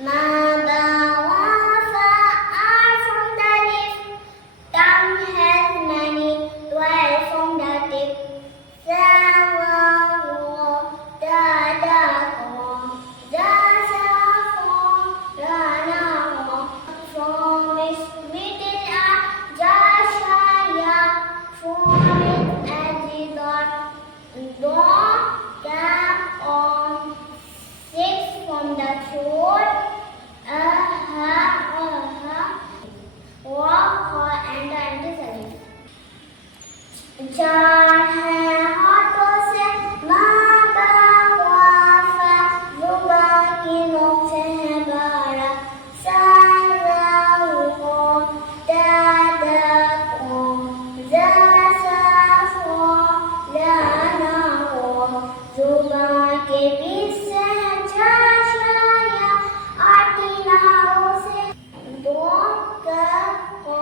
Ma, ba, wa, fa are from the leaf. Tongue has many, 12 from the tip. Sa, wa, wo, da, da, ko. Da, sa, fo, ra, na, wo. From its middle are ja, sha, ya. From its edges are do, ga, on. 6 from the throat. And the anti-salif. चार है हाथों से माँ बाबा फा जुबान की नोक से है बारह सारा वो दादा को जा सा फो लाना वो जुबान के बीच से है चाशाया आती नाव से दो का को